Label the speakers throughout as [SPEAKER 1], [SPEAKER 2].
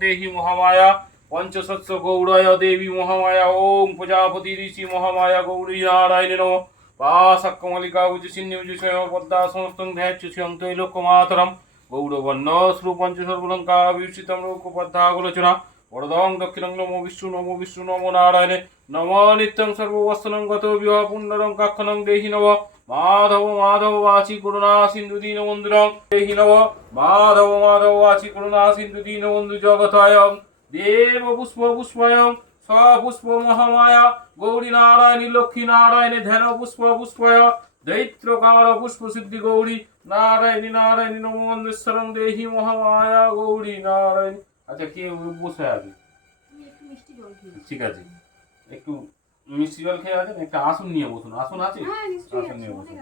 [SPEAKER 1] দেহি মহামায়া পঞ্চশস্য গৌড়ায় দেবী মহামায়া ওম প্রজাপতি ঋষি মহামায়া গৌরী নারায়ণ নম পাশাক্কমলিকা উজুচিন্নি উজুষয় পদ্মা সমস্তং ধ্যাচ্য শ্রিয়ং তৈলোক্যমাতরম গৌরবর্ণ শ্রু পঞ্চসর্বলঙ্কা বিস্তৃতম রূপপদ্ধাগুলোচনা বরদং দক্ষিণং নমো বিষ্ণু নমো বিষ্ণু নমো নারায়ণে নম নিত্যং সর্ববস্তনং গত বিবাহ পুণ্যরং কাক্ষণং দেহি নব মাধব মাধব বাচি করুণা সিন্ধু দীন বন্ধুরং দেহি নব মাধব মাধব বাচি করুণা সিন্ধু দীন বন্ধু জগতায়ং। দেব পুষ্প পুষ্পয়ং সপুষ্প মহামায়া। গৌরী নারায়ণী লক্ষ্মী নারায়ণী ধ্যান পুষ্প পুষ্পয়। দৈত্র কাল পুষ্প সিদ্ধি গৌরী নারায়ণী নারায়ণী নমন্দেশ্বরং দেহি মহামায়া। গৌরী নারায়ণী। আচ্ছা কে বসে আছে? ঠিক আছে। একটু মিষ্টি জল খেয়ে আছে একটা আসন নিয়ে বসুন আসন আছে?
[SPEAKER 2] হ্যাঁ
[SPEAKER 1] আসন নিয়ে বসুন।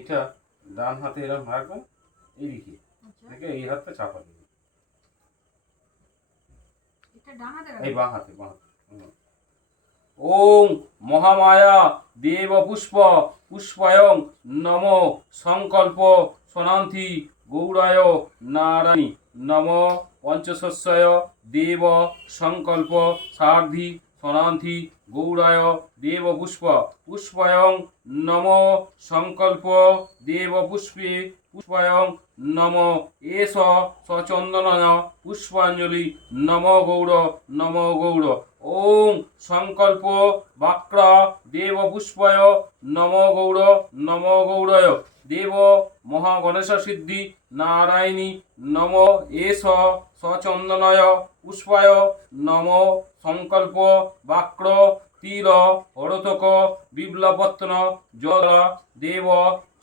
[SPEAKER 1] এইটা ডান হাতে এরকম রাখবেন এইদিকে
[SPEAKER 2] আচ্ছা।
[SPEAKER 1] থেকে এই হাতটা চাপা
[SPEAKER 2] এটা হাতে
[SPEAKER 1] এই বাঁ হাতে বাঁ ওম মহামায়া দেব পুষ্প পুষ্পায়ং নম সংকল্প সনান্তি গৌরায় নারায়ণী নম পঞ্চশস্যয় দেব সংকল্প সার্ধি সনান্তি গৌরায় দেব পুষ্প, পুষ্পায়ং নম সংকল্প দেব পুষ্পে, পুষ্পায়ং নম এস সচন্দনয় পুষ্পাঞ্জলি নম গৌর নম গৌর ওম সংকল্প বাক্র দেব পুষ্পায়, নম গৌর নম গৌরয় দেব মহাগণেশ সিদ্ধি, নারায়ণী, নম এস সচন্দনয় পুষ্পায় নম সংকল্প বাক্র তীর হরতক বিপ্লবত্ন জল দেব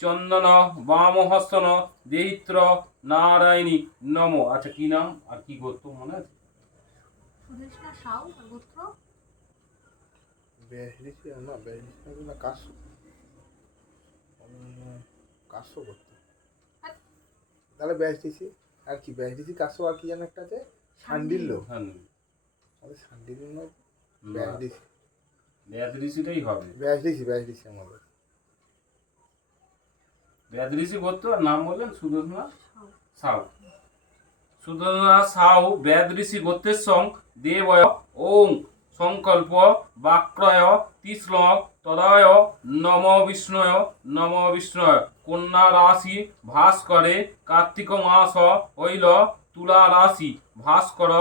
[SPEAKER 1] চন্দন বামহস্তন দেহিত্র নারায়ণী নম। আচ্ছা কি নাম আর কি করতো মনে আছে?
[SPEAKER 2] সুদেশনা সাউ আর
[SPEAKER 3] আর কি বেহরিসি কাসো আর কি যেন একটা আছে? সান্ডিল্য আরে সান্ডিল্য নয় বেহরিসি
[SPEAKER 1] বেয়াদৃশিটাই হবে।
[SPEAKER 3] বেহরিসি বেহরিসি আমাদের
[SPEAKER 1] বেয়াদৃশি করতো আর নাম বললেন সুদর্শনা?
[SPEAKER 2] সাউ।
[SPEAKER 1] সাউ। সুদর্শনা সাউ বেয়াদৃশি গোত্রের সং দেব ওং। সংকল্প, বাক্রয়, তিস্ল, তদয়, নম বিষ্ণয় নম বিষ্ণয়। কন্যা রাশি ভাস করে কার্তিক মাস হইল তুলা রাশি ভাস্কর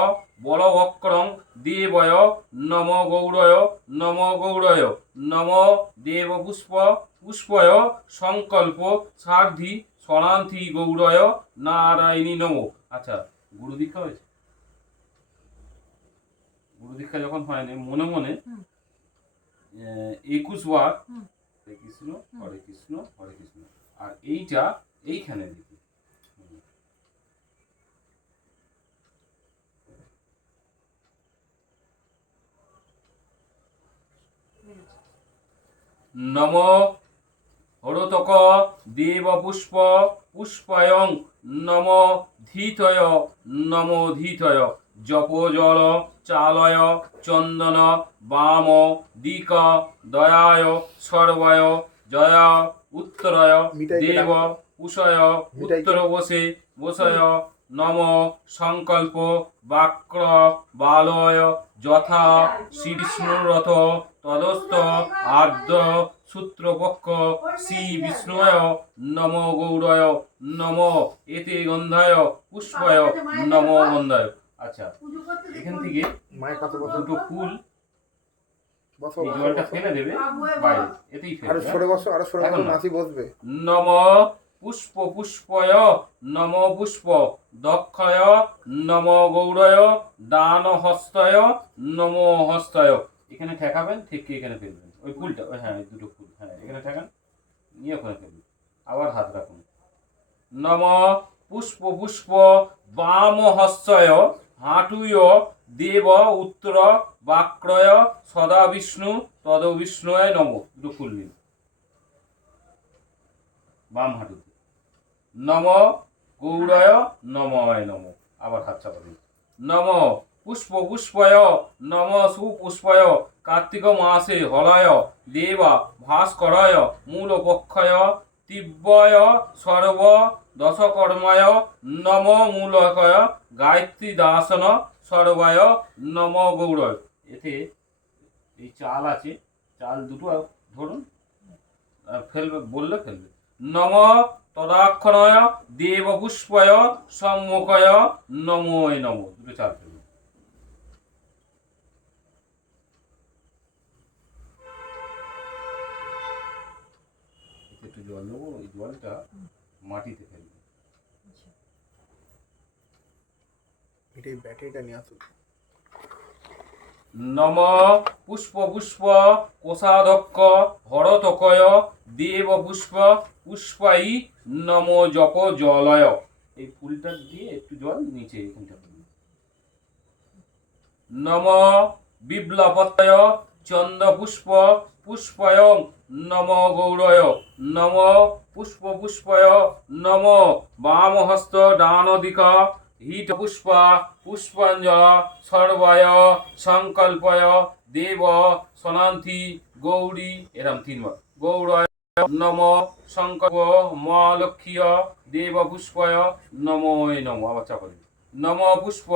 [SPEAKER 1] বল বক্রং দেবয়, নম গৌরয় নম গৌরয়। নম দেব পুষ্প পুষ্পয়, সংকল্প, সার্ধি সনান্তি গৌরয়, নারায়ণী নম। আচ্ছা গুরু দীক্ষা হয়েছে। গুরু দীক্ষা যখন হয়নি মনে মনে একুশ বার হরে কৃষ্ণ হরে কৃষ্ণ হরে কৃষ্ণ। আর এইটা এইখানে দিতে। নম হরতক দেব পুষ্প পুষ্পায়ং নম ধীতয় নম ধীতয়। জপ জল চালয় চন্দন বাম দিক দয়ায় সর্বয় জয় উত্তরয় দেব উষয় উত্তর বসে বসয় নম সংকল্প বাক্র বালয় যথা শ্রীষ্ণুরথ তদস্ত আদ্য সূত্রপক্ষ শ্রী বিষ্ণুয় নম গৌরয় নম এতে গন্ধায় পুষ্পায় নম গন্ধায়। আচ্ছা এখান থেকে
[SPEAKER 3] মায়ের কত বছর
[SPEAKER 1] দুটো ফুল
[SPEAKER 3] বসো
[SPEAKER 1] এই
[SPEAKER 3] বসো,
[SPEAKER 1] জলটা ফেলে দেবে বাইরে এতেই আরও
[SPEAKER 3] সরে বসো আরও সরে বসো
[SPEAKER 1] এখন
[SPEAKER 3] বসবে।
[SPEAKER 1] নম পুষ্প পুষ্পয় নম পুষ্প দক্ষয় নম গৌরয় দান হস্তয় নম হস্তয়। এখানে ঠেকাবেন থেকে এখানে ফেলবেন। ওই ফুলটা ওই হ্যাঁ দুটো ফুল হ্যাঁ এখানে ঠেকান নিয়ে ওখানে ফেলবেন। আবার হাত রাখুন। নম পুষ্প পুষ্প বাম হস্তয় হাঁটুয় দেব উত্তর বাক্রয় সদা বিষ্ণু তদ বিষ্ণুয় নম। দুটো খুলবি বাম হাঁটুতে। নম গৌরয় নময় নম। আবার হাত চাপা নম পুষ্প পুষ্পয়, নম সুপুষ্পয়, কার্তিক মাসে হলয়, দেবা ভাস্করয় মূল পক্ষয় তিব্বয় সর্ব দশকর্ময় নম মূলকয় গায়ত্রী দাসন সর্বায় নম গৌরয়। এতে এই চাল আছে, চাল দুটো ধরুন ফেলবে, বললে ফেলবে। নম তদাক্ষণয় দেবপুষ্পয় সম্মুখয় নমোয় নম, দুটো চাল ফেলবে। জল দেবো জলটা মাটিতে ফেলবে।
[SPEAKER 3] এটা এই ব্যাটারিটা নিয়ে
[SPEAKER 1] নম পুষ্প পুষ্প কোষাধ্যক্ষ হরতকয় দেব পুষ্প পুষ্পাই নম জপ জলয়। এই ফুলটা দিয়ে একটু জল নিচে এখানটা নম বিপ্লবতয় চন্দ্র পুষ্প পুষ্পয় নম গৌরয়, নম পুষ্প পুষ্পয় নম বামহস্ত ডানদিকা হিত পুষ্পা পুষ্পাঞ্জল সর্বয়, সংকল্পয়, দেব সনান্তি, গৌরী, এরম তিনবার গৌরয়, নম, সংকল্প মা লক্ষ্মীয় দেব পুষ্পয়, নমোয় নম, আবার দিন। নম পুষ্প,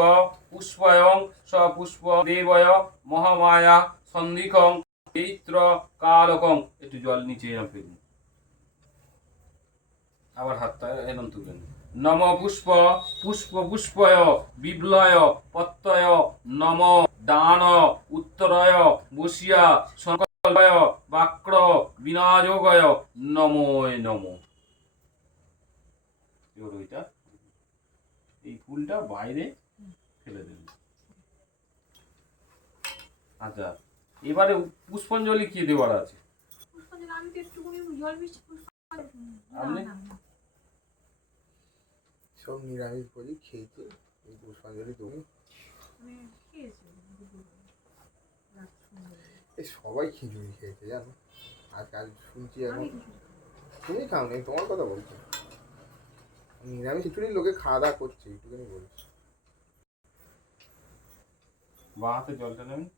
[SPEAKER 1] পুষ্পয়ং স পুষ্প দেবয়, মহামায়া, সন্ধিকং চৈত্র কালকং একটু জল নিচে এরম ফেলুন আবার হাতটা এরম নম পুষ্প পুষ্প পুষ্পয়, বিপ্লয় প্রত্যয় নম দান, উত্তরয় বসিয়া সংকল্পয়, বাক্র, বিনাযোগয়, নমোয় নম। ওইটা এই ফুলটা বাইরে ফেলে দেবেন। আচ্ছা। এবারে পুষ্পাঞ্জলি কি দেওয়ার আছে।
[SPEAKER 3] সব নিরামিষ বলি খেয়েছে এই পুষ্পাঞ্জলি তুমি। এই সবাই খিচুড়ি খেয়েছে জানো? আজ আজ শুনছি এখন তুমি খাও নি তোমার কথা বলছি। নিরামিষ খিচুড়ি লোকে খাওয়া দাওয়া করছে একটুখানি বলছি।
[SPEAKER 1] বাঁ হাতে জলটা নেবেন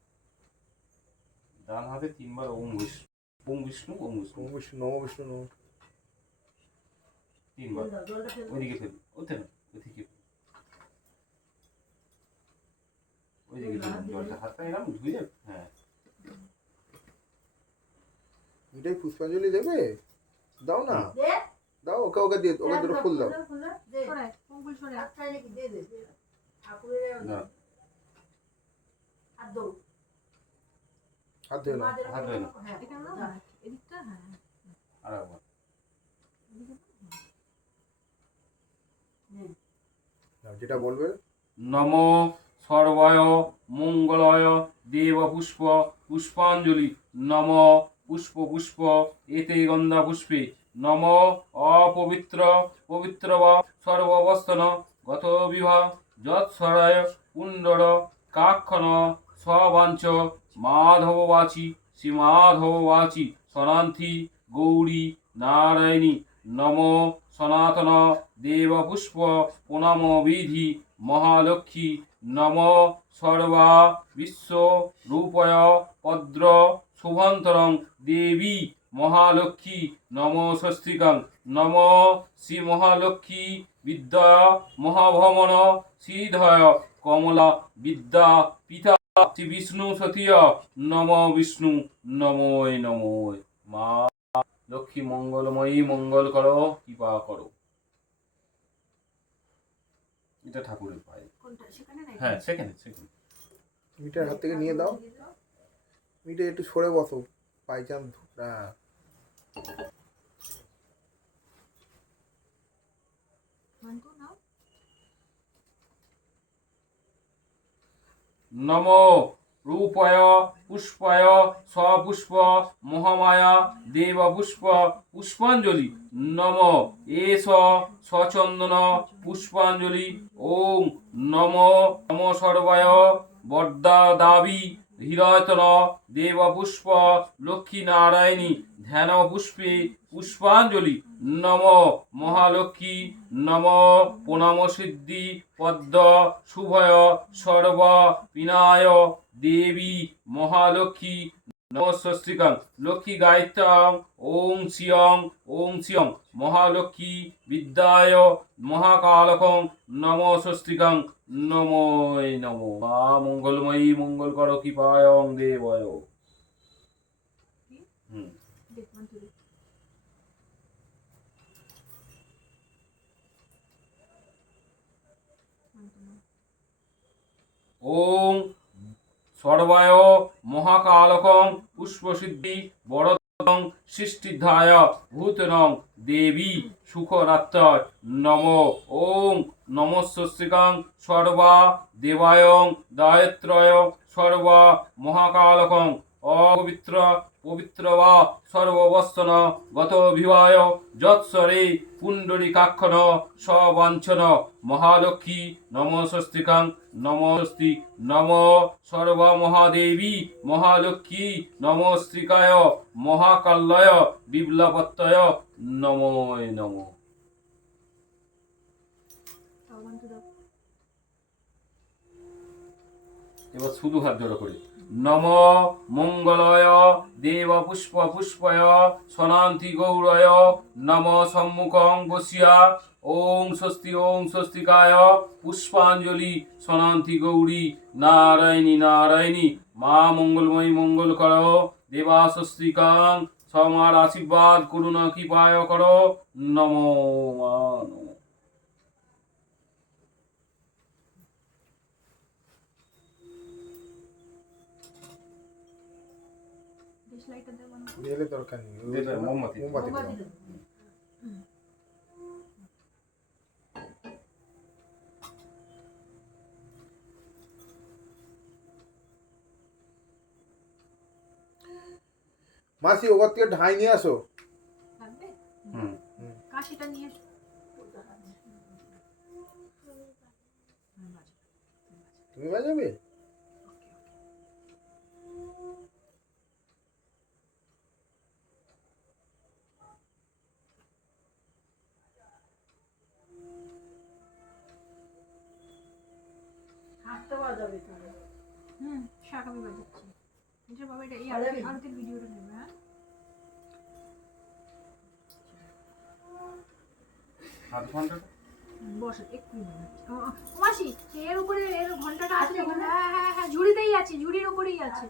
[SPEAKER 1] ডান হাতে তিনবার ওম বিষ্ণু। ওম বিষ্ণু ওম বিষ্ণু।
[SPEAKER 3] নম বিষ্ণু নম বিষ্ণু নম।
[SPEAKER 1] তিনবার। ওইদিকে ফেলুন ওতে না ওইদিকে। ওইদিকে জলটা হাতটা এরকম ধুয়ে হ্যাঁ।
[SPEAKER 3] এটাই পুষ্পাঞ্জলি দেবে? দাও না। দাও ওকে ওকে দিয়ে ওকে দুটো ফুল দাও।
[SPEAKER 1] না
[SPEAKER 3] হাত ধুয়ে নাও
[SPEAKER 1] হাত ধুয়ে নাও।
[SPEAKER 2] এখানে দাও না? এদিকটা হ্যাঁ।
[SPEAKER 1] আর একবার।
[SPEAKER 3] যেটা বলবে?
[SPEAKER 1] নম সর্বায় মঙ্গলয় দেব পুষ্প পুষ্পাঞ্জলি। নম পুষ্প পুষ্প এতে গন্ধা পুষ্পে। নম অপবিত্র পবিত্র বা সর্বাবস্থান গত বিবাহ যৎসরায় কুণ্ডর কাক্ষণ সবাঞ্চ মাধব বাচি শ্রী মাধব বাচি সনান্থি গৌরী, নারায়ণী, নম সনাতন দেব পুষ্প প্রণাম বিধি, মহালক্ষ্মী, নম সর্বা বিশ্ব রূপয়, পদ্র, শুভন্তরং, দেবী, মহালক্ষ্মী, নম স্বস্তিকাং, নম শ্রী মহালক্ষ্মী বিদ্যা মহাভমন শ্রীধয় কমলা বিদ্যা পিতা শ্রী বিষ্ণু সতীয় নম বিষ্ণু নময় নময়। মা লক্ষ্মী মঙ্গলময়ী মঙ্গল করো কৃপা করো। এটা ঠাকুরের পায়ে।
[SPEAKER 2] কোনটা? সেখানে নাই
[SPEAKER 1] হ্যাঁ সেখানে সেখানে।
[SPEAKER 3] মিটার হাত থেকে নিয়ে দাও। মিটার একটু সরে বসো। পাইচান হ্যাঁ
[SPEAKER 2] মানকো নাও
[SPEAKER 1] নম রূপয় পুষ্পয় সপুষ্প মহামায়া দেব পুষ্প পুষ্পাঞ্জলি। নম এস সচন্দন পুষ্পাঞ্জলি। ওম নম। নম সর্বায় বর্দা দাবি হীরয়তন দেব পুষ্প লক্ষ্মী নারায়ণী ধ্যান পুষ্পে পুষ্পাঞ্জলি। নম মহালক্ষ্মী, নম প্রণম সিদ্ধি পদ্ম শুভয় সর্ব বিনায় দেবী মহালক্ষ্মী নমস্বস্তিকাং লক্ষ্মী গায়ত্রাং ওং শিয়ং ওং শিয়ং মহালক্ষ্মী বিদ্যায় মহাকালকং নম স্বস্তিকাং নময় নম মা মঙ্গলময়ী মঙ্গল কর কৃপায়ং দেবয় হুম
[SPEAKER 2] দেখ মন্ত্র দেখ। মন্ত্র নাও।
[SPEAKER 1] ওং সর্বায় মহাকালকং পুষ্পসিদ্ধি বরদং সৃষ্টিধায় ভূতনং দেবী সুখরাত্রয় নম ওং নমস্বস্তিকাং সর্বা দেবায়ং দায়ত্রয় সর্বা মহাকালকং অপবিত্র পবিত্র বা সর্ববস্তন গত বিবায় যৎসরে পুণ্ডরীকাক্ষণ সবাঞ্ছন মহালক্ষ্মী নমস্বস্তিকাং নমস্তি নম সর্বমহাদেবী মহালক্ষ্মী নমস্ত্রিকায় মহাকাল্যয় বিপ্লবত্তয় নময় নম। এবার শুধু হাত জড়ো করে। নম মঙ্গলয় দেব পুষ্প পুষ্পয় সনান্তি গৌরয় নম সম্মুখং বসিয়া ওং স্বস্তি ওং স্বস্তিকায় পুষ্পাঞ্জলি সনান্তি গৌরী নারায়ণী নারায়ণী মা মঙ্গলময়ী মঙ্গল কর দেবা স্বস্তিকাং সমার আশীর্বাদ করুণা কৃপায় কর নম মা
[SPEAKER 3] দিলে দরকার নেই
[SPEAKER 1] মোমবাতি।
[SPEAKER 3] মোমবাতি। মাসি ওখান থেকে ঢাই নিয়ে আসো
[SPEAKER 2] কাশিটা নিয়ে।
[SPEAKER 3] তুমি বাজাবে
[SPEAKER 2] আমি বাজাচ্ছি আচ্ছা বাবা এটা এই? আরতির ভিডিওটা নেবে হ্যাঁ?
[SPEAKER 1] হাত
[SPEAKER 2] হুম, একটু মাসি এর উপরে এর ঘন্টাটা আছে
[SPEAKER 4] আছে
[SPEAKER 2] হ্যাঁ হ্যাঁ হ্যাঁ ঝুড়িতেই আছে ঝুড়ির উপরেই আছে।